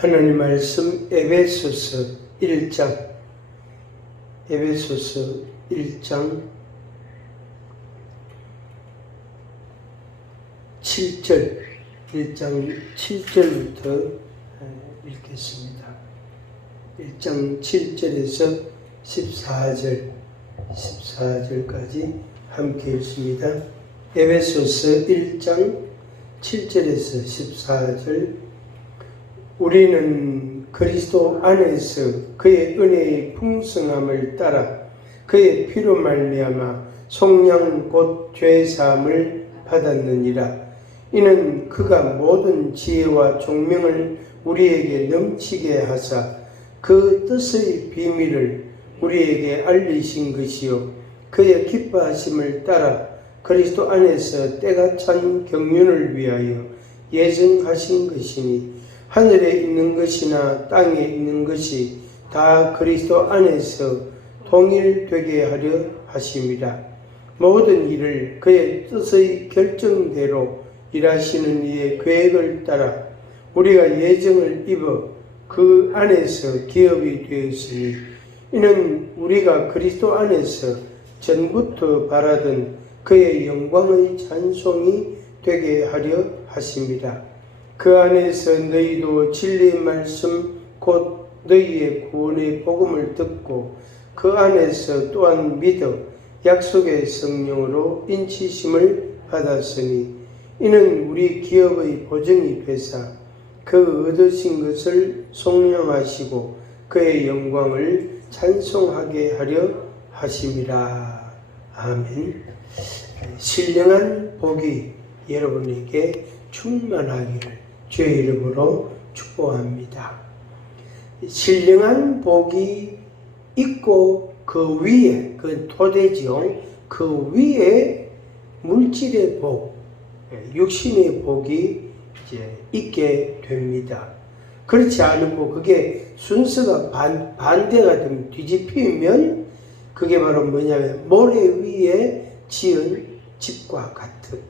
하나님 말씀 에베소서 1장 7절 1장 7절부터 읽겠습니다. 1장 7절에서 14절까지 함께 읽습니다. 에베소서 1장 7절에서 14절. 우리는 그리스도 안에서 그의 은혜의 풍성함을 따라 그의 피로 말미암아 속량 곧 죄사함을 받았느니라. 이는 그가 모든 지혜와 총명을 우리에게 넘치게 하사 그 뜻의 비밀을 우리에게 알리신 것이요 그의 기뻐하심을 따라 그리스도 안에서 때가 찬 경륜을 위하여 예정하신 것이니 하늘에 있는 것이나 땅에 있는 것이 다 그리스도 안에서 통일되게 하려 하심이라. 모든 일을 그의 뜻의 결정대로 일하시는 이의 계획을 따라 우리가 예정을 입어 그 안에서 기업이 되었으니 이는 우리가 그리스도 안에서 전부터 바라던 그의 영광의 찬송이 되게 하려 하심이라. 그 안에서 너희도 진리의 말씀 곧 너희의 구원의 복음을 듣고 그 안에서 또한 믿어 약속의 성령으로 인치심을 받았으니 이는 우리 기업의 보증이 되사 그 얻으신 것을 속량하시고 그의 영광을 찬송하게 하려 하심이라. 아멘. 신령한 복이 여러분에게 충만하기를 주의 이름으로 축복합니다. 신령한 복이 있고 그 위에, 그 토대지요. 그 위에 물질의 복, 육신의 복이 이제 있게 됩니다. 그렇지 않고 그게 순서가 반대가 되면 뒤집히면 그게 바로 뭐냐면 모래 위에 지은 집과 같은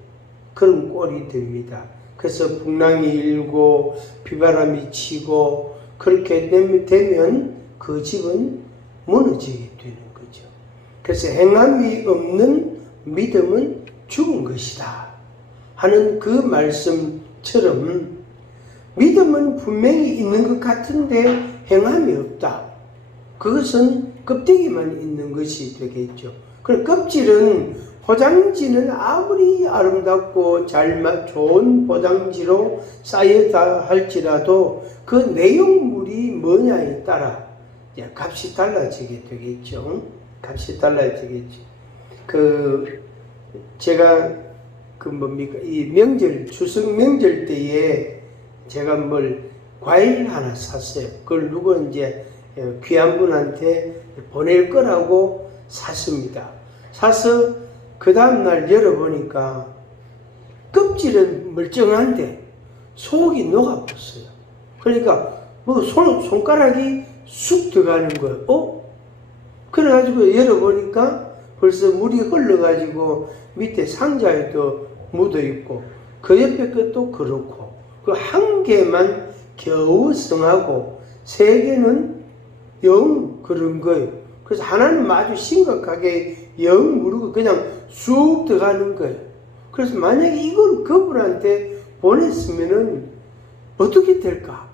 그런 꼴이 됩니다. 그래서 풍랑이 일고 비바람이 치고 그렇게 되면 그 집은 무너지게 되는 거죠. 그래서 행함이 없는 믿음은 죽은 것이다 하는 그 말씀처럼 믿음은 분명히 있는 것 같은데 행함이 없다. 그것은 껍데기만 있는 것이 되겠죠. 그리고 껍질은 포장지는 아무리 아름답고 좋은 포장지로 쌓였다 할지라도 그 내용물이 뭐냐에 따라 값이 달라지게 되겠죠. 값이 달라지겠죠. 제가 이 명절, 추석 명절 때에 제가 과일 하나 샀어요. 그걸 누구 귀한 분한테 보낼 거라고 샀습니다. 사서 그 다음날 열어보니까 껍질은 멀쩡한데 속이 녹아버렸어요. 그러니까 손가락이 쑥 들어가는 거예요. 그래가지고 열어보니까 벌써 물이 흘러가지고 밑에 상자에도 묻어있고 그 옆에 것도 그렇고 그 한 개만 겨우 성하고 세 개는 영 그런 거예요. 그래서 하나는 아주 심각하게 영 무르고 그냥 쑥 들어가는 거예요. 그래서 만약에 이걸 그분한테 보냈으면은 어떻게 될까?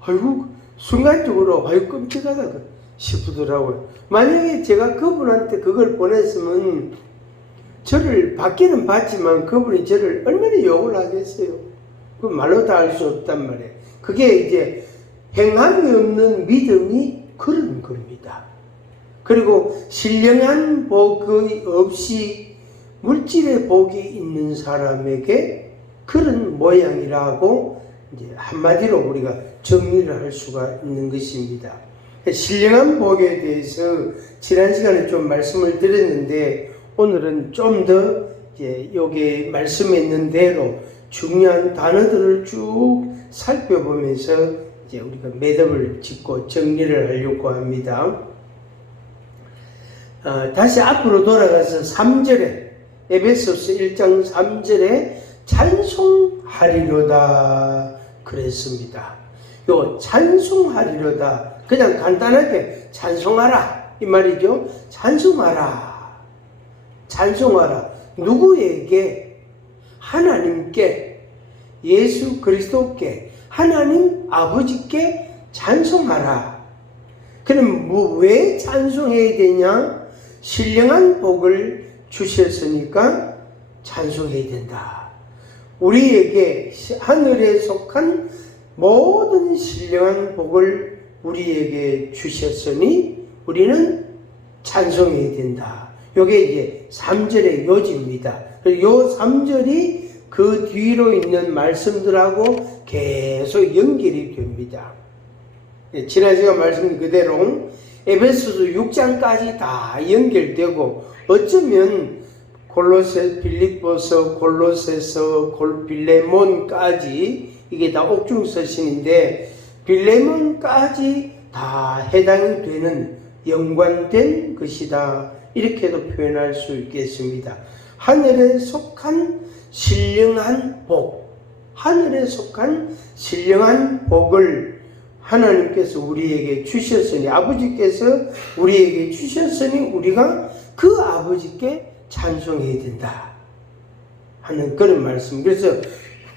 아이고, 순간적으로 끔찍하다 싶더라고요. 만약에 제가 그분한테 그걸 보냈으면 저를 받기는 받지만 그분이 저를 얼마나 욕을 하겠어요. 그 말로 다 알 수 없단 말이에요. 그게 이제 행함이 없는 믿음이 그런 겁니다. 그리고 신령한 복이 없이 물질의 복이 있는 사람에게 그런 모양이라고 이제 한마디로 우리가 정리를 할 수가 있는 것입니다. 신령한 복에 대해서 지난 시간에 좀 말씀을 드렸는데 오늘은 좀 더 여기 말씀에 있는 대로 중요한 단어들을 쭉 살펴보면서 이제 우리가 매듭을 짓고 정리를 하려고 합니다. 다시 앞으로 돌아가서 3절에 에베소서 1장 3절에 찬송하리로다 그랬습니다. 요 찬송하리로다. 그냥 간단하게 찬송하라 이 말이죠. 찬송하라. 찬송하라. 누구에게? 하나님께, 예수 그리스도께, 하나님 아버지께 찬송하라. 그럼 왜 찬송해야 되냐? 신령한 복을 주셨으니까 찬송해야 된다. 우리에게 하늘에 속한 모든 신령한 복을 우리에게 주셨으니 우리는 찬송해야 된다. 요게 이제 3절의 요지입니다. 요 3절이 그 뒤로 있는 말씀들하고 계속 연결이 됩니다. 지난 시간 말씀 그대로 에베소서 6장까지 다 연결되고 어쩌면 골로새, 필립보서, 골로새서, 빌레몬까지 이게 다 옥중서신인데 빌레몬까지 다 해당이 되는 연관된 것이다. 이렇게도 표현할 수 있겠습니다. 하늘에 속한 신령한 복, 하늘에 속한 신령한 복을 하나님께서 우리에게 주셨으니, 아버지께서 우리에게 주셨으니 우리가 그 아버지께 찬송해야 된다 하는 그런 말씀. 그래서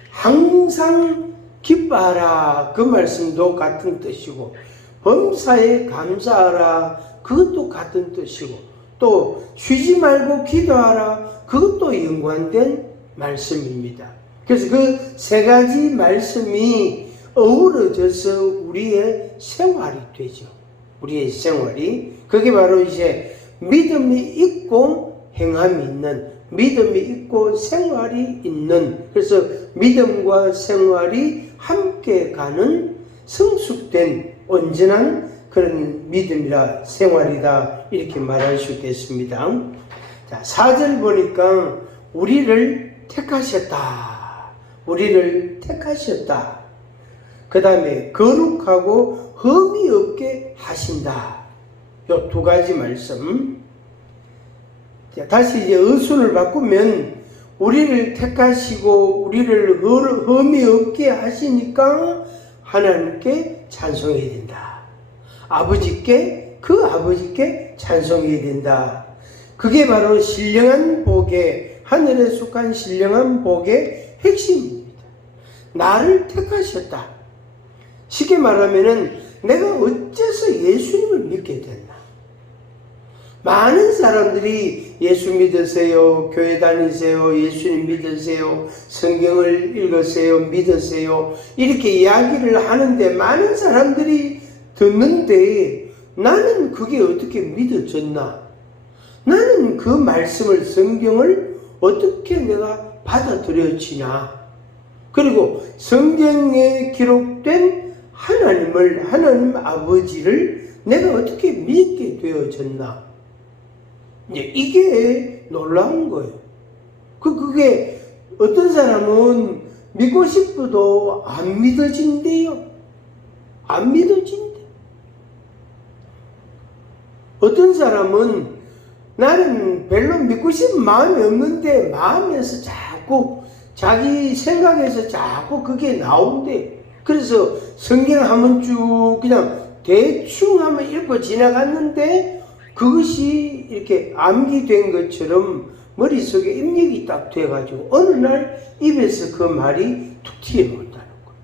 항상 기뻐하라 그 말씀도 같은 뜻이고, 범사에 감사하라 그것도 같은 뜻이고, 또 쉬지 말고 기도하라 그것도 연관된 말씀입니다. 그래서 그 세 가지 말씀이 어우러져서 우리의 생활이 되죠. 우리의 생활이. 그게 바로 이제 믿음이 있고 행함이 있는, 믿음이 있고 생활이 있는, 그래서 믿음과 생활이 함께 가는 성숙된 온전한 그런 믿음이라 생활이다 이렇게 말할 수 있겠습니다. 자, 4절 보니까 우리를 택하셨다. 우리를 택하셨다. 그 다음에 거룩하고 흠이 없게 하신다. 요 두 가지 말씀. 자, 다시 이제 어순을 바꾸면 우리를 택하시고 우리를 흠이 없게 하시니까 하나님께 찬송해야 된다. 아버지께, 그 아버지께 찬송해야 된다. 그게 바로 신령한 복의, 하늘에 속한 신령한 복의 핵심입니다. 나를 택하셨다. 쉽게 말하면은 내가 어째서 예수님을 믿게 됐나? 많은 사람들이 예수 믿으세요, 교회 다니세요, 예수님 믿으세요, 성경을 읽으세요, 믿으세요 이렇게 이야기를 하는데 많은 사람들이 듣는데 나는 그게 어떻게 믿어졌나? 나는 그 말씀을, 성경을 어떻게 내가 받아들여지나? 그리고 성경에 기록된 하나님을, 하나님 아버지를 내가 어떻게 믿게 되어졌나? 이게 놀라운 거예요. 그게 어떤 사람은 믿고 싶어도 안 믿어진대요. 안 믿어진대. 어떤 사람은 나는 별로 믿고 싶은 마음이 없는데 마음에서 자꾸 자기 생각에서 자꾸 그게 나온대. 그래서 성경 한번 쭉 그냥 대충 한번 읽고 지나갔는데 그것이 이렇게 암기된 것처럼 머릿속에 입력이 딱 돼가지고 어느 날 입에서 그 말이 툭 튀어나온다는 거예요.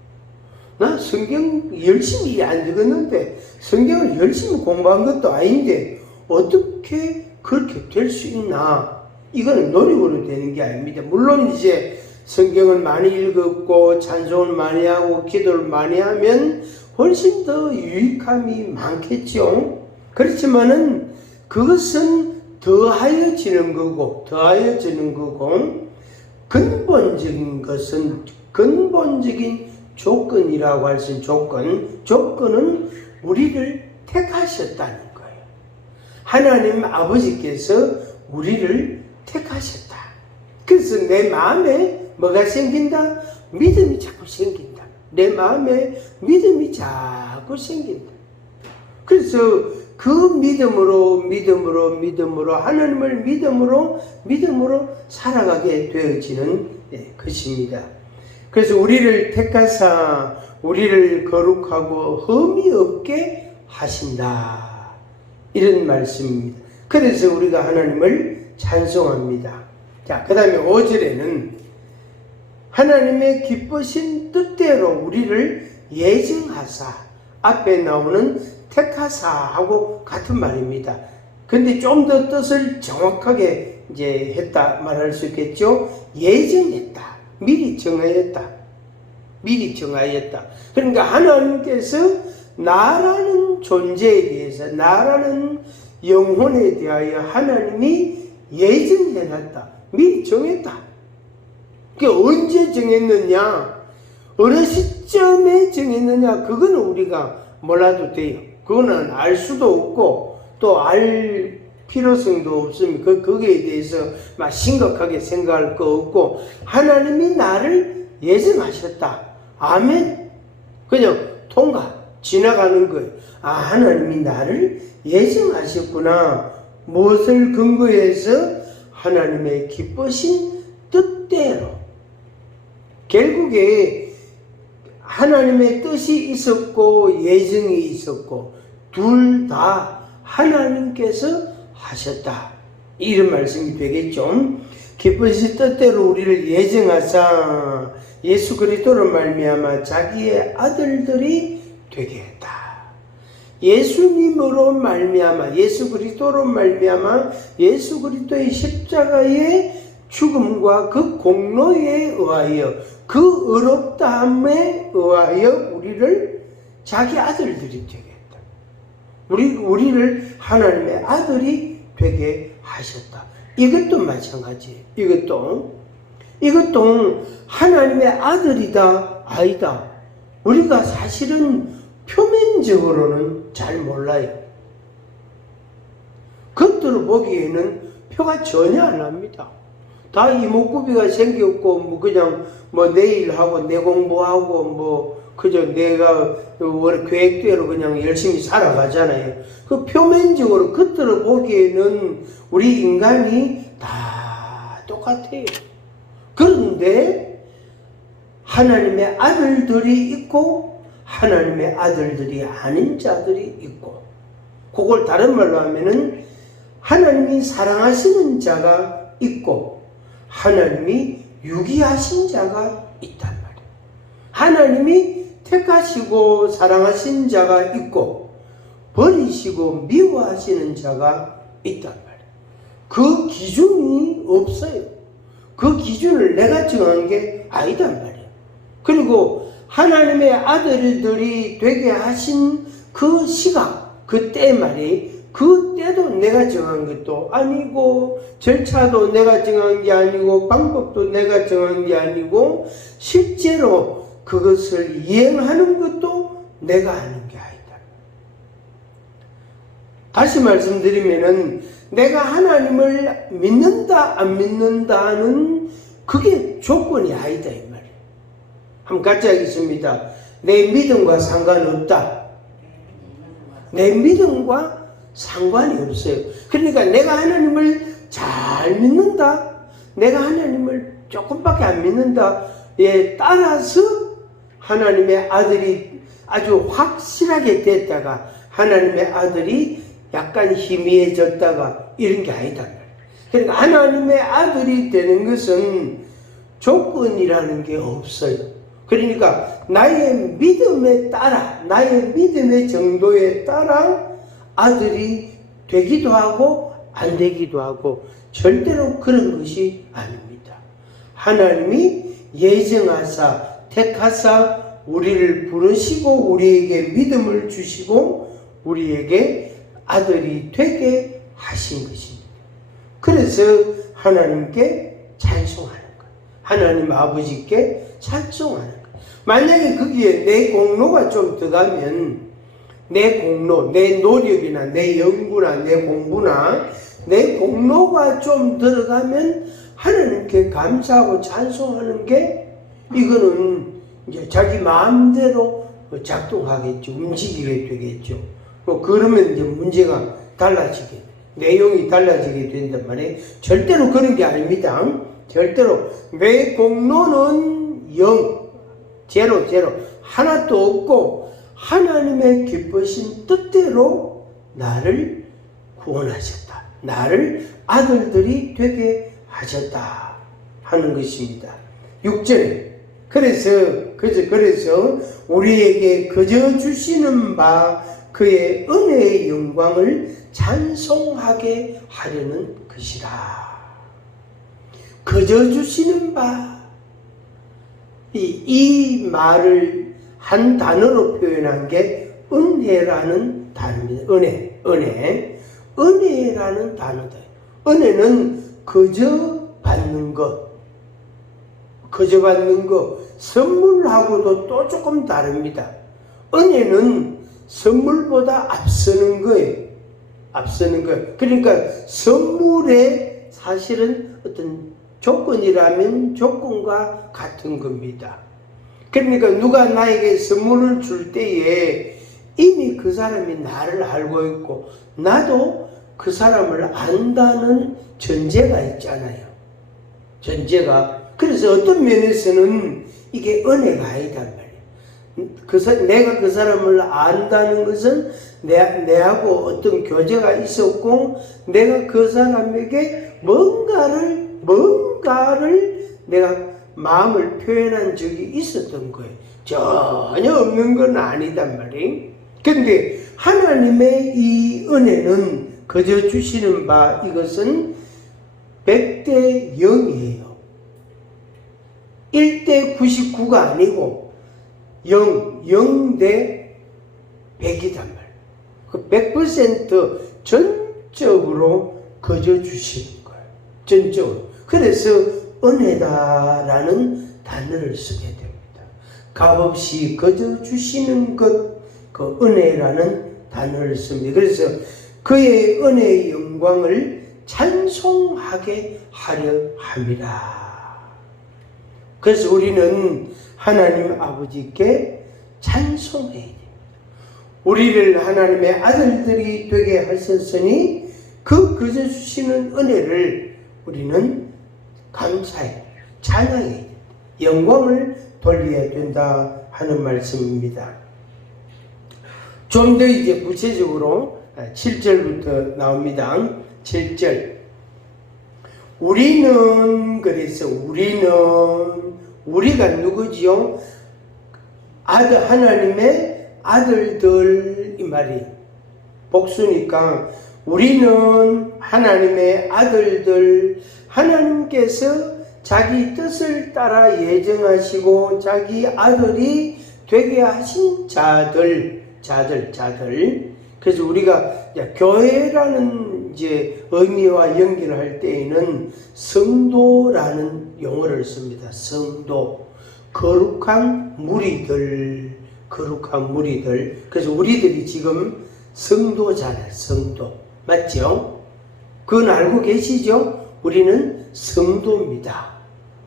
나 성경 열심히 안 읽었는데 성경을 열심히 공부한 것도 아닌데 어떻게 그렇게 될 수 있나? 이거는 노력으로 되는 게 아닙니다. 물론 이제 성경을 많이 읽었고 찬송을 많이 하고 기도를 많이 하면 훨씬 더 유익함이 많겠죠. 그렇지만은 그것은 더하여지는 거고 근본적인 것은, 근본적인 조건이라고 할 수 있는 조건은 우리를 택하셨다는 거예요. 하나님 아버지께서 우리를 택하셨다. 그래서 내 마음에 뭐가 생긴다? 믿음이 자꾸 생긴다. 내 마음에 믿음이 자꾸 생긴다. 그래서 그 믿음으로 하나님을 믿음으로 살아가게 되어지는 것입니다. 그래서 우리를 택하사 우리를 거룩하고 흠이 없게 하신다. 이런 말씀입니다. 그래서 우리가 하나님을 찬송합니다. 자, 그 다음에 5절에는 하나님의 기쁘신 뜻대로 우리를 예정하사, 앞에 나오는 택하사하고 같은 말입니다. 근데 좀 더 뜻을 정확하게 이제 했다 말할 수 있겠죠. 예정했다. 미리 정하였다. 미리 정하였다. 그러니까 하나님께서 나라는 존재에 대해서, 나라는 영혼에 대하여 하나님이 예정해놨다. 미리 정했다. 그게 언제 정했느냐, 어느 시점에 정했느냐, 그거는 우리가 몰라도 돼요. 그거는 알 수도 없고 또 알 필요성도 없습니다. 거기에 대해서 막 심각하게 생각할 거 없고, 하나님이 나를 예정하셨다. 아멘. 그냥 통과, 지나가는 거예요. 아, 하나님이 나를 예정하셨구나. 무엇을 근거해서? 하나님의 기쁘신 뜻대로. 결국에 하나님의 뜻이 있었고 예정이 있었고 둘 다 하나님께서 하셨다. 이런 말씀이 되겠죠. 기쁘신 뜻대로 우리를 예정하사 예수 그리스도로 말미암아 자기의 아들들이 되게 했다. 예수님으로 말미암아, 예수 그리스도로 말미암아 예수 그리스도의 십자가의 죽음과 그 공로에 의하여, 그 의롭다함에 의하여 우리를 자기 아들들이 되게 했다. 우리를 하나님의 아들이 되게 하셨다. 이것도 마찬가지예요. 이것도 하나님의 아들이다, 아니다. 우리가 사실은 표면적으로는 잘 몰라요. 겉으로 보기에는 표가 전혀 안 납니다. 다 이목구비가 생겼고, 뭐 그냥 뭐 내일 하고 내 공부하고 뭐 그저 내가 원래 계획대로 그냥 열심히 살아가잖아요. 그 표면적으로 겉으로 보기에는 우리 인간이 다 똑같아요. 그런데 하나님의 아들들이 있고 하나님의 아들들이 아닌 자들이 있고, 그걸 다른 말로 하면은 하나님이 사랑하시는 자가 있고 하나님이 유기하신 자가 있단 말이에요. 하나님이 택하시고 사랑하신 자가 있고 버리시고 미워하시는 자가 있단 말이에요. 그 기준이 없어요. 그 기준을 내가 정한 게 아니단 말이에요. 그리고 하나님의 아들들이 되게 하신 그 시각, 그 때 말이, 그 때도 내가 정한 것도 아니고 절차도 내가 정한 게 아니고 방법도 내가 정한 게 아니고 실제로 그것을 이행하는 것도 내가 하는 게 아니다. 다시 말씀드리면은 내가 하나님을 믿는다 안 믿는다는 그게 조건이 아니다 이 말이에요. 한번 같이 하겠습니다. 내 믿음과 상관없다. 내 믿음과 상관이 없어요. 그러니까 내가 하나님을 잘 믿는다, 내가 하나님을 조금밖에 안 믿는다에 따라서 하나님의 아들이 아주 확실하게 됐다가 하나님의 아들이 약간 희미해졌다가 이런 게 아니다. 그러니까 하나님의 아들이 되는 것은 조건이라는 게 없어요. 그러니까 나의 믿음에 따라, 나의 믿음의 정도에 따라 아들이 되기도 하고 안 되기도 하고 절대로 그런 것이 아닙니다. 하나님이 예정하사 택하사 우리를 부르시고 우리에게 믿음을 주시고 우리에게 아들이 되게 하신 것입니다. 그래서 하나님께 찬송하는 거예요. 하나님 아버지께 찬송하는 거예요. 만약에 거기에 내 공로가 좀 들어가면, 내 공로, 내 노력이나 내 연구나 내 공부나 내 공로가 좀 들어가면 하나님께 감사하고 찬송하는 게, 이거는 이제 자기 마음대로 작동하겠죠. 움직이게 되겠죠. 그러면 이제 문제가 달라지게, 내용이 달라지게 된단 말이에요. 절대로 그런 게 아닙니다. 절대로 내 공로는 0, 제로. 하나도 없고 하나님의 기쁘신 뜻대로 나를 구원하셨다. 나를 아들들이 되게 하셨다 하는 것입니다. 6절에 그래서 우리에게 그저 주시는 바 그의 은혜의 영광을 찬송하게 하려는 것이라. 그저 주시는 바 이 말을 한 단어로 표현한 게 은혜라는 단어입니다. 은혜라는 단어다. 은혜는 그저 받는 것, 선물하고도 또 조금 다릅니다. 은혜는 선물보다 앞서는 거예요. 그러니까 선물에 사실은 어떤 조건이라면 조건과 같은 겁니다. 그러니까 누가 나에게 선물을 줄 때에 이미 그 사람이 나를 알고 있고 나도 그 사람을 안다는 전제가 있잖아요. 그래서 어떤 면에서는 이게 은혜가 아니단 말이에요. 내가 그 사람을 안다는 것은 내하고 어떤 교제가 있었고 내가 그 사람에게 뭔가를 내가 마음을 표현한 적이 있었던 거예요. 전혀 없는 건 아니단 말이에요. 근데 하나님의 이 은혜는 그저 주시는 바 이것은 100대 0이에요. 1대 99가 아니고 0대 100이단 말이에요. 그 100% 전적으로 그저 주시는 거예요. 전적으로. 그래서 은혜다라는 단어를 쓰게 됩니다. 값없이 그저 주시는 것, 그 은혜라는 단어를 씁니다. 그래서 그의 은혜의 영광을 찬송하게 하려 함이라. 그래서 우리는 하나님 아버지께 찬송해야 됩니다. 우리를 하나님의 아들들이 되게 하셨으니 그저 주시는 은혜를 우리는 감사해, 찬양해, 영광을 돌려야 된다 하는 말씀입니다. 좀 더 이제 구체적으로 7절부터 나옵니다. 7절. 우리가 누구지요? 하나님의 아들들 이 말이 복수니까 우리는 하나님의 아들들, 하나님께서 자기 뜻을 따라 예정하시고 자기 아들이 되게 하신 자들. 그래서 우리가 교회라는 이제 의미와 연결을 할 때에는 성도라는 용어를 씁니다. 성도, 거룩한 무리들. 그래서 우리들이 지금 성도잖아요. 성도. 맞죠? 그건 알고 계시죠? 우리는 성도입니다.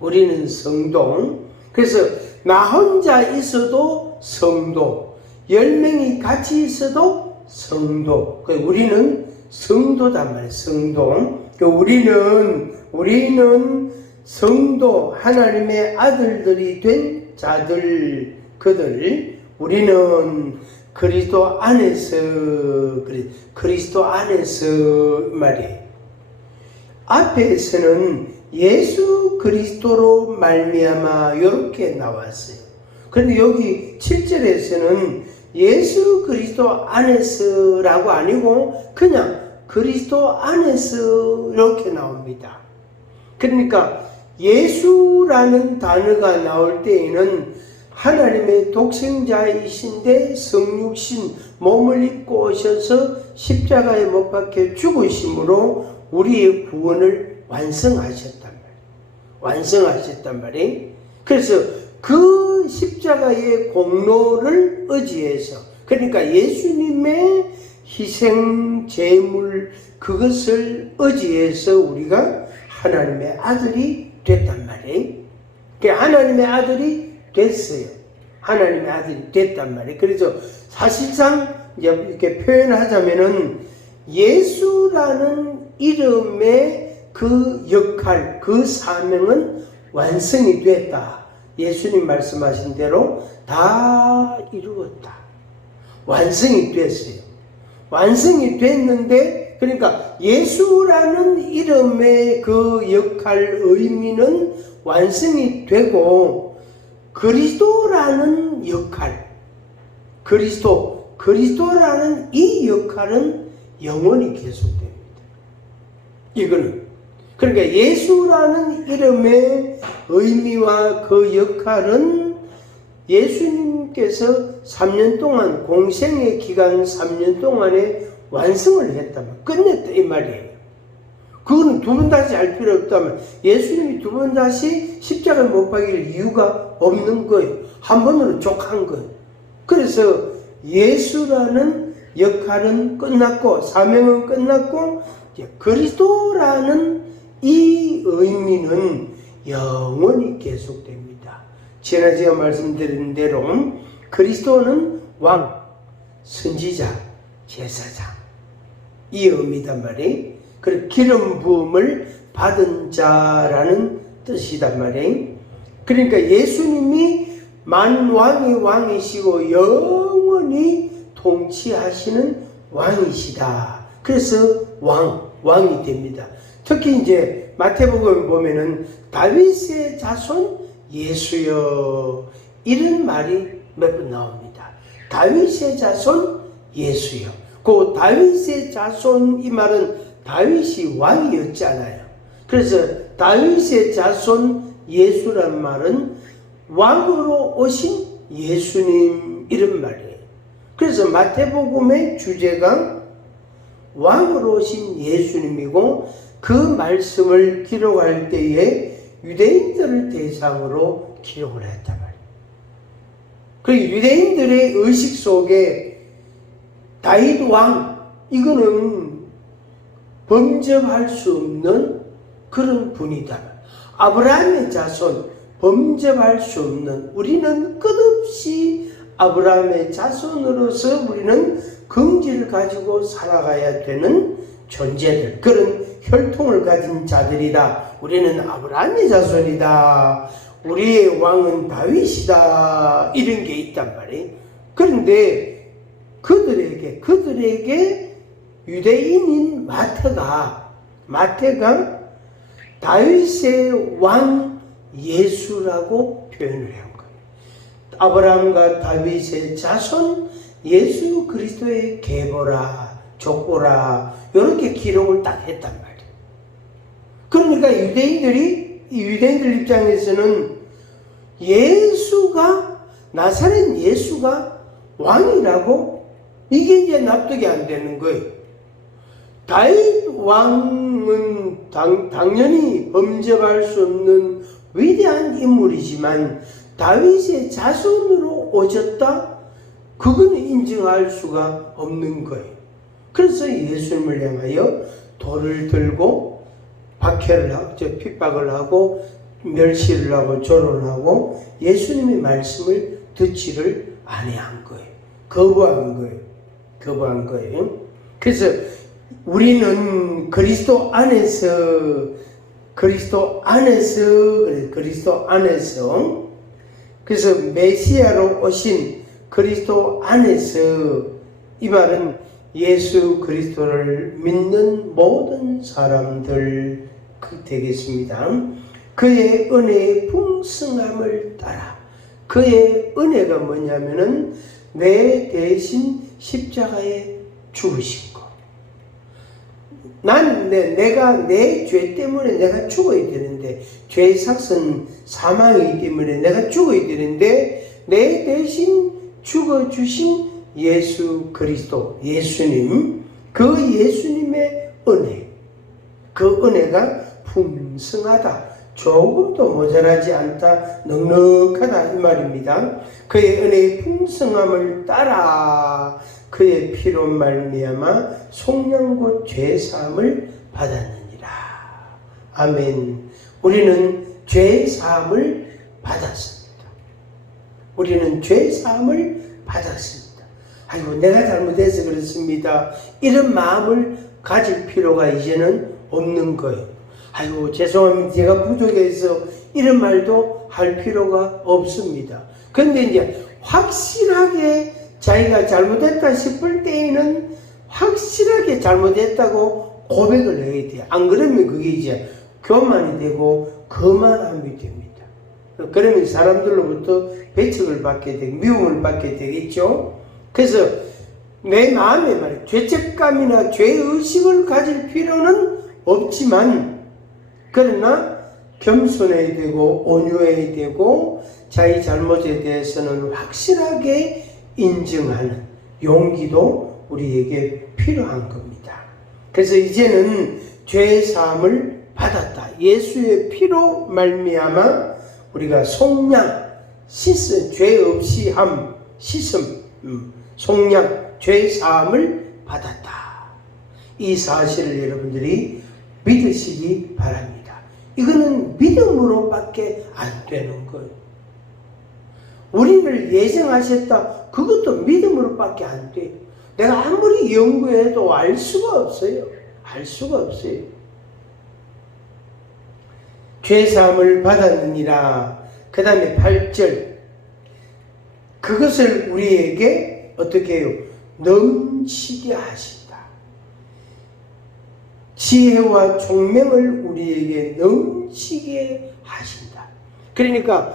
우리는 성도. 그래서 나 혼자 있어도 성도. 10명이 같이 있어도 성도. 우리는 성도단 말이에요. 성도. 우리는 성도, 하나님의 아들들이 된 자들, 우리는 그리스도 안에서 말이에요. 앞에서는 예수 그리스도로 말미암아 이렇게 나왔어요. 그런데 여기 7절에서는 예수 그리스도 안에서라고 아니고 그냥 그리스도 안에서 이렇게 나옵니다. 그러니까 예수라는 단어가 나올 때에는 하나님의 독생자이신데 성육신 몸을 입고 오셔서 십자가에 못 박혀 죽으심으로 우리의 구원을 완성하셨단 말이에요. 그래서 그 십자가의 공로를 의지해서, 그러니까 예수님의 희생 제물 그것을 의지해서 우리가 하나님의 아들이 됐단 말이에요. 하나님의 아들이 됐어요. 하나님의 아들이 됐단 말이에요. 그래서 사실상 이렇게 표현하자면은 예수라는 이름의 그 역할, 그 사명은 완성이 됐다. 예수님 말씀하신 대로 다 이루었다. 완성이 됐어요. 완성이 됐는데, 그러니까 예수라는 이름의 그 역할, 의미는 완성이 되고, 그리스도라는 역할, 그리스도라는 이 역할은 영원히 계속됩니다. 이거는. 그러니까 예수라는 이름의 의미와 그 역할은 예수님께서 3년 동안, 공생의 기간 3년 동안에 완성을 했다면, 끝냈다 이 말이에요. 그거는 두 번 다시 할 필요 없다면, 예수님이 두 번 다시 십자가에 못 박일 이유가 없는 거예요. 한 번으로 족한 거예요. 그래서 예수라는 역할은 끝났고, 사명은 끝났고, 그리스도라는 이 의미는 영원히 계속됩니다. 지난주에 제가 말씀드린 대로 그리스도는 왕, 선지자, 제사장, 이 의미단 말이에요. 그리고 기름 부음을 받은 자라는 뜻이단 말이에요. 그러니까 예수님이 만왕의 왕이시고 영원히 통치하시는 왕이시다. 그래서 왕이 됩니다. 특히 이제 마태복음 보면은 다윗의 자손 예수여, 이런 말이 몇 번 나옵니다. 다윗의 자손 예수여. 그 다윗의 자손, 이 말은 다윗이 왕이었잖아요. 그래서 다윗의 자손 예수란 말은 왕으로 오신 예수님, 이런 말이에요. 그래서 마태복음의 주제가 왕으로 오신 예수님이고, 그 말씀을 기록할 때에 유대인들을 대상으로 기록을 했단 말이에요. 그 유대인들의 의식 속에 다윗 왕, 이거는 범접할 수 없는 그런 분이다. 아브라함의 자손, 범접할 수 없는, 우리는 끝없이 아브라함의 자손으로서 우리는 긍지를 가지고 살아가야 되는 존재들, 그런 혈통을 가진 자들이다. 우리는 아브라함의 자손이다. 우리의 왕은 다윗이다. 이런 게 있단 말이에요. 그런데 그들에게 유대인인 마태가 다윗의 왕 예수라고 표현을 한 거예요. 아브라함과 다윗의 자손 예수 그리스도의 계보라, 족보라, 이렇게 기록을 딱 했단 말이에요. 그러니까 유대인들 입장에서는 나사렛 예수가 왕이라고, 이게 이제 납득이 안 되는 거예요. 다윗 왕은 당연히 범접할 수 없는 위대한 인물이지만 다윗의 자손으로 오셨다? 그건 인정할 수가 없는 거예요. 그래서 예수님을 향하여 돌을 들고 박해를 하고, 핍박을 하고, 멸시를 하고, 조롱하고, 예수님의 말씀을 듣지를 아니한 거예요. 거부한 거예요. 그래서 우리는 그리스도 안에서, 그래서 메시아로 오신 그리스도 안에서, 이 말은 예수 그리스도를 믿는 모든 사람들 되겠습니다. 그의 은혜의 풍성함을 따라, 그의 은혜가 뭐냐면은 내 대신 십자가에 죽으신 것. 내가 내 죄 때문에 내가 죽어야 되는데, 죄의 삭은 사망이기 때문에 내가 죽어야 되는데, 내 대신 죽어주신 예수 그리스도, 예수님, 그 예수님의 은혜, 그 은혜가 풍성하다, 조금도 모자라지 않다, 넉넉하다, 이 말입니다. 그의 은혜의 풍성함을 따라 그의 피로 말미암아 속량고 죄사함을 받았느니라. 아멘. 우리는 죄사함을 받았습니다. 아이고, 내가 잘못해서 그렇습니다. 이런 마음을 가질 필요가 이제는 없는 거예요. 아이고, 죄송합니다. 제가 부족해서, 이런 말도 할 필요가 없습니다. 근데 이제 확실하게 자기가 잘못했다 싶을 때에는 확실하게 잘못했다고 고백을 해야 돼요. 안 그러면 그게 이제 교만이 되고 거만함이 됩니다. 그러면 사람들로부터 배척을 받게 되고 미움을 받게 되겠죠. 그래서 내 마음에 말이에요. 죄책감이나 죄의식을 가질 필요는 없지만 그러나 겸손해야 되고 온유해야 되고 자기 잘못에 대해서는 확실하게 인정하는 용기도 우리에게 필요한 겁니다. 그래서 이제는 죄 사함을 받았다. 예수의 피로 말미암아 우리가 속량 씻음, 죄 없이 함 씻음, 속량 죄 사함을 받았다. 이 사실을 여러분들이 믿으시기 바랍니다. 이거는 믿음으로밖에 안 되는 거예요. 우리를 예정하셨다. 그것도 믿음으로밖에 안 돼요. 내가 아무리 연구해도 알 수가 없어요. 알 수가 없어요. 죄사함을 받았느니라. 그 다음에 8절. 그것을 우리에게 어떻게 해요? 넘치게 하신다. 지혜와 총명을 우리에게 넘치게 하신다. 그러니까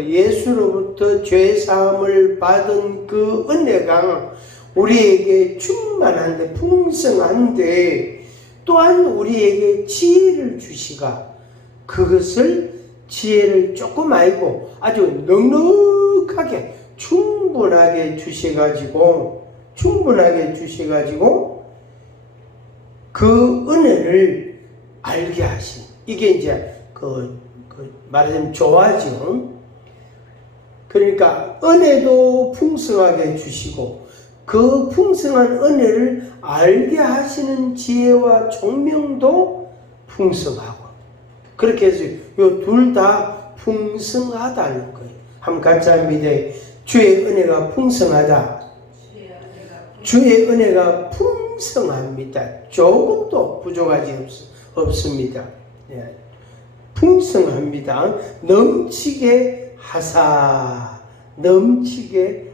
예수로부터 죄사함을 받은 그 은혜가 우리에게 충만한데 풍성한데 또한 우리에게 지혜를 주시가 그것을 지혜를 조금 알고 아주 넉넉하게 충분하게 주셔가지고 그 은혜를 알게 하신 이게 이제 말하자면 좋아죠. 그러니까 은혜도 풍성하게 주시고 그 풍성한 은혜를 알게 하시는 지혜와 총명도 풍성하고 그렇게 해서 이 둘 다 풍성하다는 거예요. 한번 같이 합니다. 주의 은혜가 풍성하다. 주의 은혜가 풍성합니다. 조금도 부족하지 없습니다. 예. 풍성합니다. 넘치게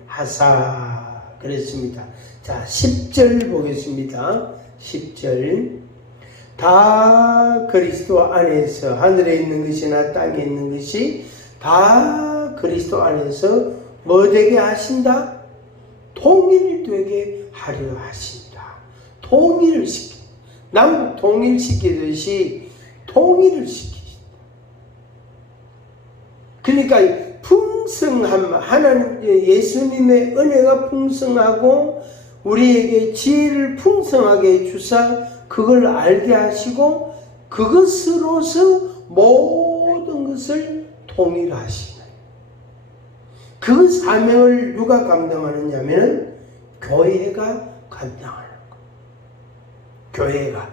하사 그랬습니다. 자, 10절 보겠습니다. 10절. 다 그리스도 안에서 하늘에 있는 것이나 땅에 있는 것이 다 그리스도 안에서 뭐 되게 하신다? 통일되게 하려 하신다. 통일을 시키. 남북 통일시키듯이 통일을 시키신다. 그러니까 풍성함, 하나님 예수님의 은혜가 풍성하고 우리에게 지혜를 풍성하게 주사 그걸 알게 하시고 그것으로서 모든 것을 통일하시는 그 사명을 누가 감당하느냐면 교회가 감당하는 거예요. 교회가.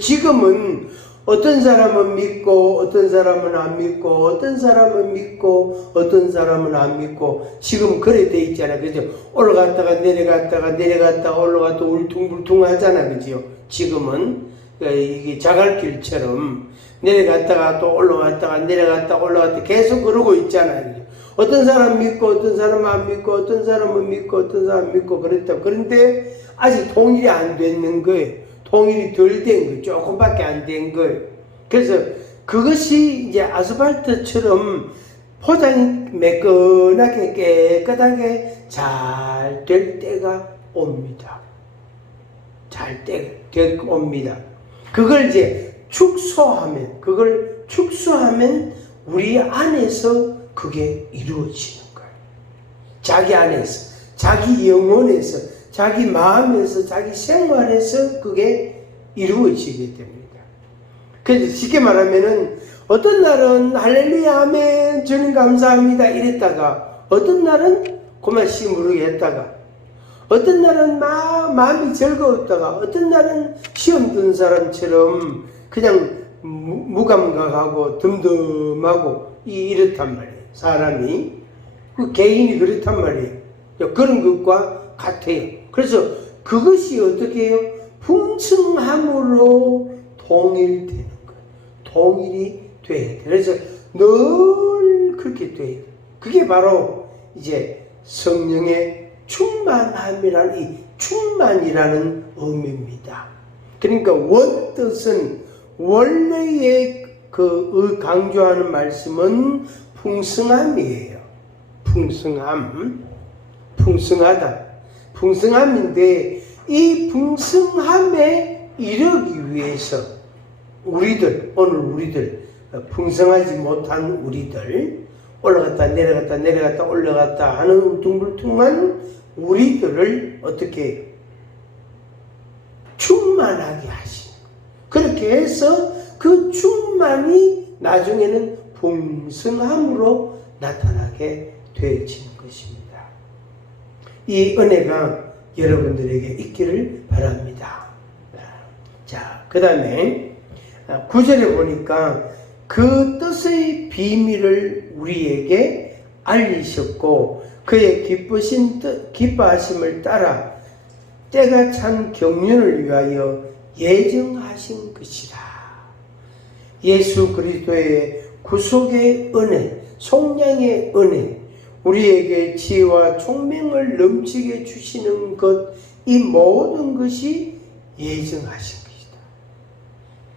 지금은 어떤 사람은 믿고 어떤 사람은 안 믿고 어떤 사람은 믿고 어떤 사람은 안 믿고 지금 그래 돼 있잖아. 그죠? 올라갔다가 내려갔다가 올라갔다 울퉁불퉁 하잖아. 그죠? 지금은 이게 자갈길처럼 내려갔다가 또 올라갔다가 내려갔다 계속 그러고 있잖아. 그죠? 어떤 사람 믿고 어떤 사람은 안 믿고 어떤 사람은 믿고 어떤 사람은 믿고 그랬다. 그런데 아직 통일이 안 되는 거예요. 통일이 덜 된 거예요. 조금밖에 안 된 거예요. 그래서 그것이 이제 아스팔트처럼 포장이 매끈하게 깨끗하게 잘 될 때가 옵니다. 잘 옵니다. 그걸 이제 축소하면 우리 안에서 그게 이루어지는 거예요. 자기 안에서, 자기 영혼에서, 자기 마음에서, 자기 생활에서 그게 이루어지게 됩니다. 그래서 쉽게 말하면은 어떤 날은 할렐루야 아멘 주님 감사합니다 이랬다가 어떤 날은 그만 시무르게 했다가 어떤 날은 막 마음이 즐거웠다가 어떤 날은 시험 든 사람처럼 그냥 무감각하고 듬듬하고 이렇단 말이에요. 사람이 그 개인이 그렇단 말이에요. 그런 것과 같아요. 그래서 그것이 어떻게 해요? 풍성함으로 통일되는 거예요. 통일이 돼야 돼요. 그래서 늘 그렇게 돼야 돼. 그게 바로 이제 성령의 충만함이라는 이 충만이라는 의미입니다. 그러니까 원뜻은 원래의 그 강조하는 말씀은 풍성함이에요. 풍성하다. 풍성함인데 이 풍성함에 이르기 위해서 오늘 우리들 풍성하지 못한 우리들 올라갔다 내려갔다 올라갔다 하는 울퉁불퉁한 우리들을 어떻게 충만하게 하시는, 그렇게 해서 그 충만이 나중에는 풍성함으로 나타나게 되어지는 것입니다. 이 은혜가 여러분들에게 있기를 바랍니다. 자, 그 다음에 9절에 보니까 그 뜻의 비밀을 우리에게 알리셨고 그의 기뻐하심을 따라 때가 찬 경륜을 위하여 예정하신 것이라. 예수 그리스도의 구속의 은혜, 속량의 은혜, 우리에게 지혜와 총명을 넘치게 주시는 것, 이 모든 것이 예정하신 것이다.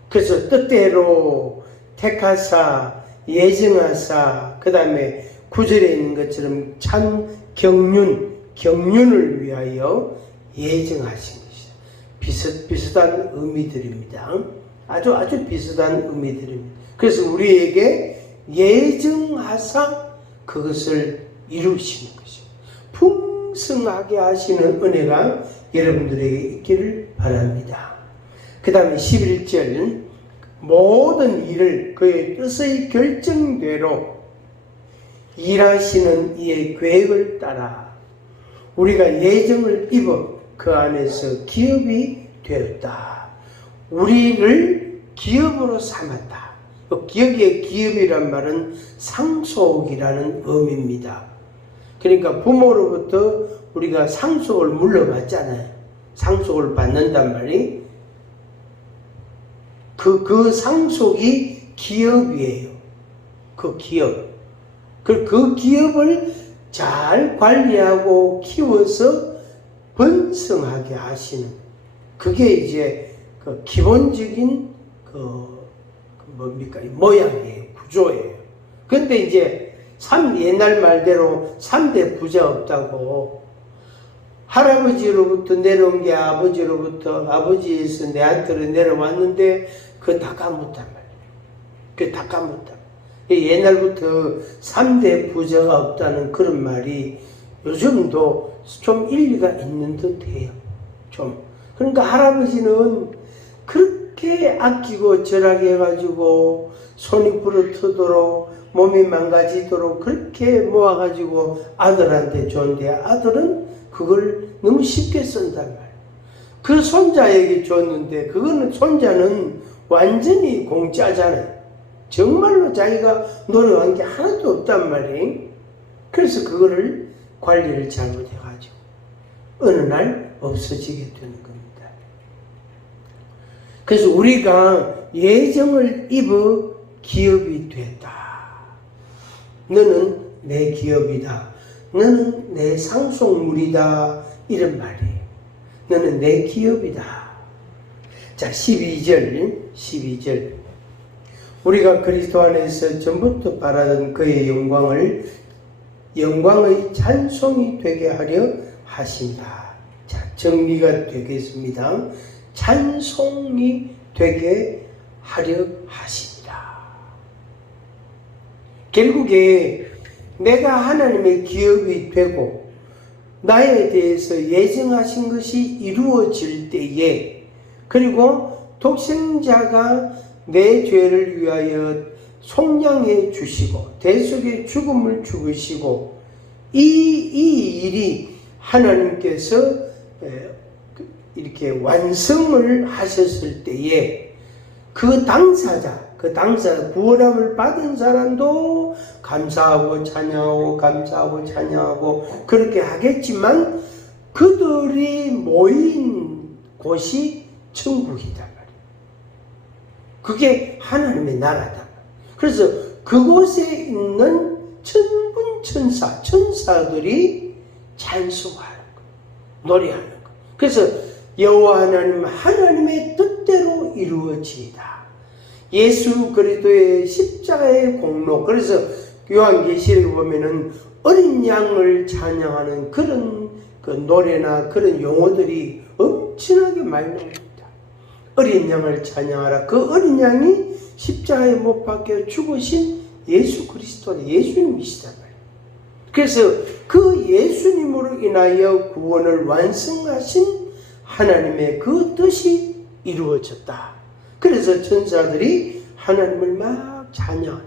그래서 뜻대로 택하사, 예정하사, 그 다음에 9절에 있는 것처럼 찬 경륜을 위하여 예정하신 것이다. 비슷한 의미들입니다. 아주 비슷한 의미들입니다. 그래서 우리에게 예정하사 그것을 이루시는 것이죠. 풍성하게 하시는 은혜가 여러분들에게 있기를 바랍니다. 그 다음에 11절 모든 일을 그의 뜻의 결정대로 일하시는 이의 계획을 따라 우리가 예정을 입어 그 안에서 기업이 되었다. 우리를 기업으로 삼았다. 여기에 기업이란 말은 상속이라는 의미입니다. 그러니까 부모로부터 우리가 상속을 물려받잖아요. 상속을 받는단 말이 그 상속이 기업이에요. 그 기업. 그 기업을 잘 관리하고 키워서 번성하게 하시는, 그게 이제 그 기본적인 뭡니까? 모양이에요. 구조예요. 근데 이제 옛날 말대로 3대 부자 없다고, 할아버지로부터 내려온 게 아버지로부터, 아버지에서 내한테로 내려왔는데 그거 다 까먹단 말이에요. 그게 다 까먹다. 옛날부터 3대 부자가 없다는 그런 말이 요즘도 좀 일리가 있는 듯 해요. 좀. 그러니까 할아버지는 그렇게 아끼고 절하게 해가지고 손이 부러뜨도록 몸이 망가지도록 그렇게 모아가지고 아들한테 줬는데 아들은 그걸 너무 쉽게 쓴단 말이에요. 그 손자에게 줬는데 그거는 손자는 완전히 공짜잖아요. 정말로 자기가 노력한 게 하나도 없단 말이에요. 그래서 그거를 관리를 잘못해가지고 어느 날 없어지게 되는 겁니다. 그래서 우리가 예정을 입어 기업이 됐다. 너는 내 기업이다. 너는 내 상속물이다. 이런 말이에요. 너는 내 기업이다. 자, 12절. 우리가 그리스도 안에서 전부터 바라던 그의 영광의 찬송이 되게 하려 하신다. 자, 정리가 되겠습니다. 찬송이 되게 하려 하신다. 결국에 내가 하나님의 기업이 되고 나에 대해서 예정하신 것이 이루어질 때에, 그리고 독생자가 내 죄를 위하여 속량해 주시고 대속의 죽음을 죽으시고 이 일이 하나님께서 이렇게 완성을 하셨을 때에 그 당사자 구원함을 받은 사람도 감사하고 찬양하고 그렇게 하겠지만 그들이 모인 곳이 천국이다. 그게 하나님의 나라다. 그래서 그곳에 있는 천사들이 찬송하는 거, 노래하는 거. 그래서 여호와 하나님, 하나님의 뜻대로 이루어지이다. 예수 그리스도의 십자가의 공로. 그래서 요한계시를 보면은 어린 양을 찬양하는 그런 그 노래나 그런 용어들이 엄청나게 많이 나옵니다. 어린 양을 찬양하라. 그 어린 양이 십자가에 못 박혀 죽으신 예수 그리스도, 예수님이시단 말이에요. 그래서 그 예수님으로 인하여 구원을 완성하신 하나님의 그 뜻이 이루어졌다. 그래서 천사들이 하나님을 막 찬양하는 거예요.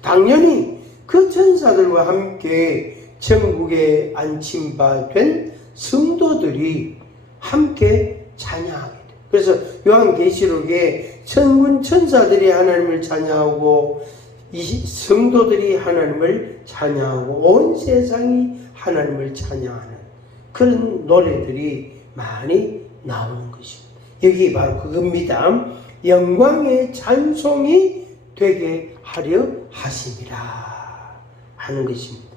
당연히 그 천사들과 함께 천국에 안침받은 성도들이 함께 찬양하게 돼요. 그래서 요한계시록에 천군 천사들이 하나님을 찬양하고 이 성도들이 하나님을 찬양하고 온 세상이 하나님을 찬양하는 그런 노래들이 많이 나오는 것입니다. 여기 바로 그겁니다. 영광의 찬송이 되게 하려 하심이라 하는 것입니다.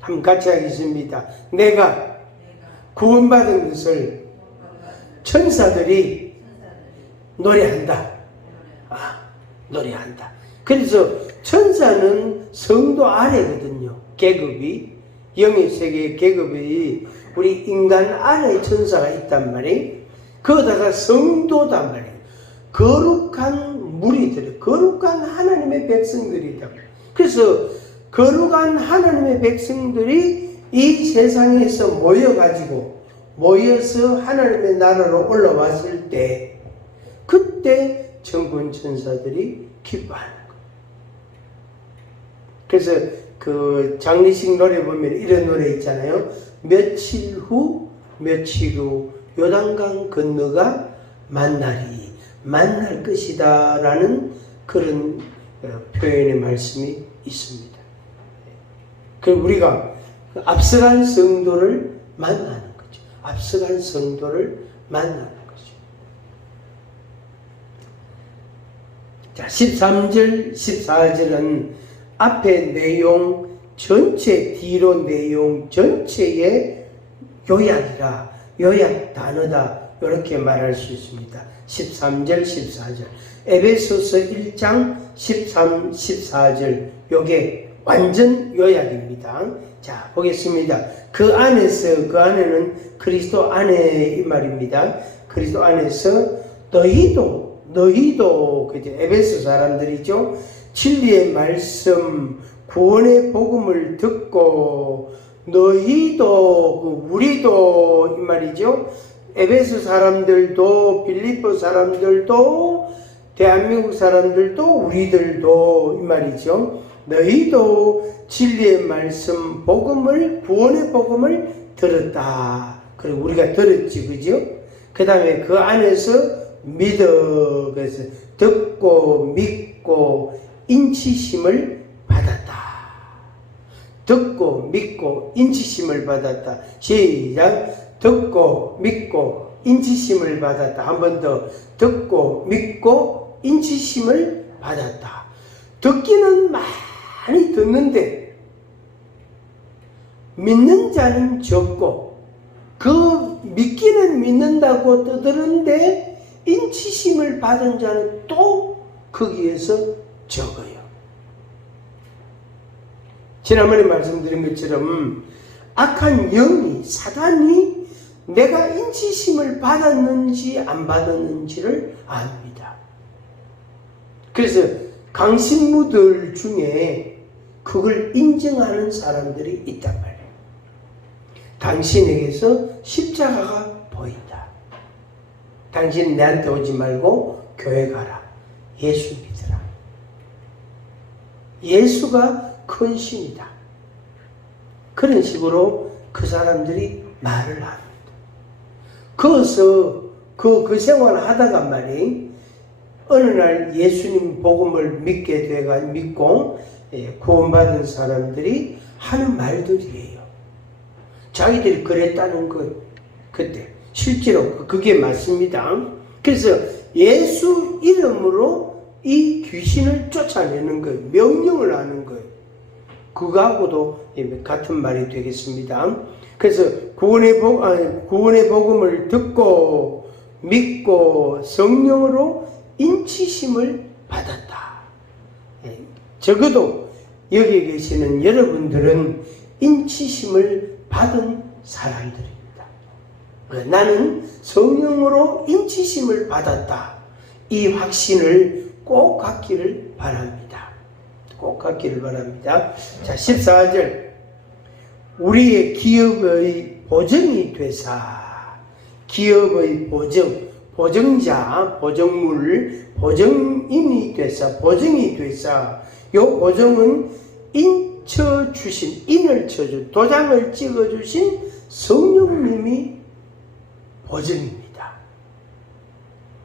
한번 같이 하겠습니다. 내가 구원받은 것을 천사들이 노래한다. 노래한다. 그래서 천사는 성도 아래거든요. 계급이, 영의 세계의 계급이 우리 인간 아래 천사가 있단 말이에요. 거기다가 성도단 말이에요. 거룩한 무리들, 거룩한 하나님의 백성들이다. 그래서 거룩한 하나님의 백성들이 이 세상에서 모여서 하나님의 나라로 올라왔을 때, 그때 천군 천사들이 기뻐하는 거예요. 그래서 그 장례식 노래 보면 이런 노래 있잖아요. 며칠 후 요단강 건너가 만날 것이다 라는 그런 표현의 말씀이 있습니다. 그럼 우리가 앞서간 성도를 만나는 거죠. 앞서간 성도를 만나는 거죠. 자, 13절, 14절은 앞에 내용 전체, 뒤로 내용 전체의 요약이라, 요약 단어다. 이렇게 말할 수 있습니다. 13절, 14절. 에베소서 1장 13, 14절. 요게 완전 요약입니다. 자, 보겠습니다. 그 안에는 그리스도 안에 이 말입니다. 그리스도 안에서 너희도 그죠? 에베소 사람들이죠. 진리의 말씀, 구원의 복음을 듣고 너희도, 우리도 이 말이죠. 에베소 사람들도, 빌립보 사람들도, 대한민국 사람들도, 우리들도 이 말이죠. 너희도 진리의 말씀, 복음을, 구원의 복음을 들었다. 그리고 우리가 들었지, 그죠? 그 다음에 그 안에서 그래서 듣고, 믿고, 인치심을 받았다. 듣고, 믿고, 인치심을 받았다. 시작. 듣고, 믿고, 인치심을 받았다. 한 번 더. 듣고, 믿고, 인치심을 받았다. 듣기는 많이 듣는데 믿는 자는 적고, 그 믿기는 믿는다고 떠드는데 인치심을 받은 자는 또 거기에서 적어요. 지난번에 말씀드린 것처럼 악한 영이, 사단이 내가 인치심을 받았는지 안 받았는지를 압니다. 그래서 강신무들 중에 그걸 인정하는 사람들이 있단 말이에요. 당신에게서 십자가가 보인다. 당신 내한테 오지 말고 교회 가라. 예수 믿으라. 예수가 큰 신이다. 그런 식으로 그 사람들이 말을 합니다. 거기서 그 생활을 하다가 말이에요. 어느 날 예수님 복음을 믿고 구원받은 사람들이 하는 말들이에요. 자기들이 그랬다는 것, 그때 실제로 그게 맞습니다. 그래서 예수 이름으로 이 귀신을 쫓아내는 거예요. 명령을 하는 거예요. 그거하고도 같은 말이 되겠습니다. 그래서 구원의 복음을 듣고 믿고 성령으로 인치심을 받았다. 적어도 여기 계시는 여러분들은 인치심을 받은 사람들입니다. 나는 성령으로 인치심을 받았다. 이 확신을 꼭 갖기를 바랍니다. 꼭 갖기를 바랍니다. 자, 14절. 우리의 기업의 보정이 되사. 기업의 보정. 보정자, 보정물, 보정인이 되사. 보정이 되사. 요 보정은 인쳐주신, 인을 쳐준, 도장을 찍어주신 성령님이 보정입니다.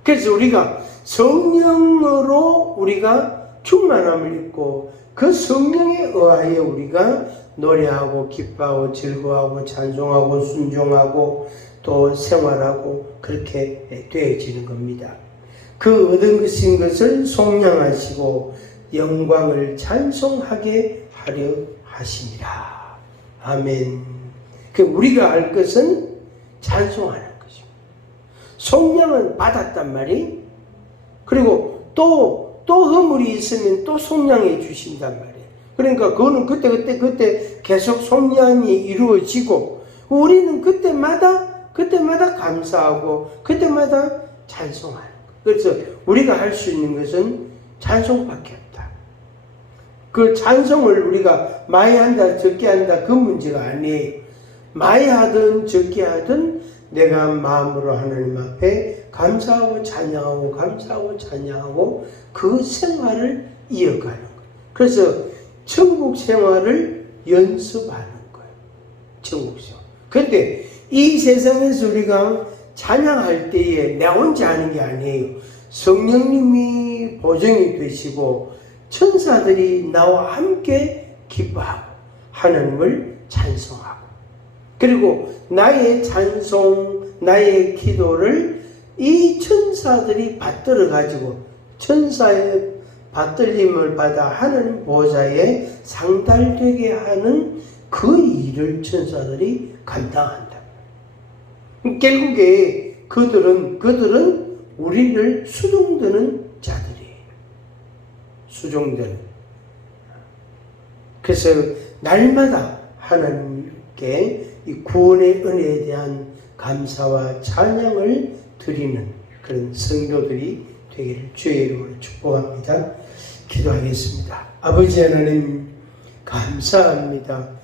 그래서 우리가 성령으로 우리가 충만함을 입고 그 성령에 의하여 우리가 노래하고 기뻐하고 즐거워하고 찬송하고 순종하고 또 생활하고 그렇게 되어지는 겁니다. 그 얻은 것을 속량하시고 영광을 찬송하게 하려 하시니라. 아멘. 그 우리가 할 것은 찬송하는 것입니다. 속량은 받았단 말이. 그리고 또 허물이 있으면 또 속량해 주신단 말이에요. 그러니까 그거는 그때 계속 속량이 이루어지고 우리는 그때마다 감사하고 그때마다 찬송하는 거예요. 그래서 우리가 할 수 있는 것은 찬송밖에 없다. 그 찬송을 우리가 많이 한다 적게 한다 그 문제가 아니에요. 많이 하든 적게 하든 내가 마음으로 하나님 앞에 감사하고 찬양하고 감사하고 찬양하고 그 생활을 이어가는 거예요. 그래서 천국 생활을 연습하는 거예요. 천국 생활. 그런데 이 세상에서 우리가 찬양할 때에 내 혼자 하는 게 아니에요. 성령님이 보정이 되시고 천사들이 나와 함께 기뻐하고 하나님을 찬송하고 그리고 나의 찬송, 나의 기도를 이 천사들이 받들어 가지고 천사의 받들림을 받아 하나님 보좌에 상달되게 하는 그 일을 천사들이 감당한다. 결국에 그들은 우리를 수종드는 자들이에요. 수종드는. 그래서 날마다 하나님께 이 구원의 은혜에 대한 감사와 찬양을 드리는 그런 성도들이 되기를 주의 이름으로 축복합니다. 기도하겠습니다. 아버지 하나님 감사합니다.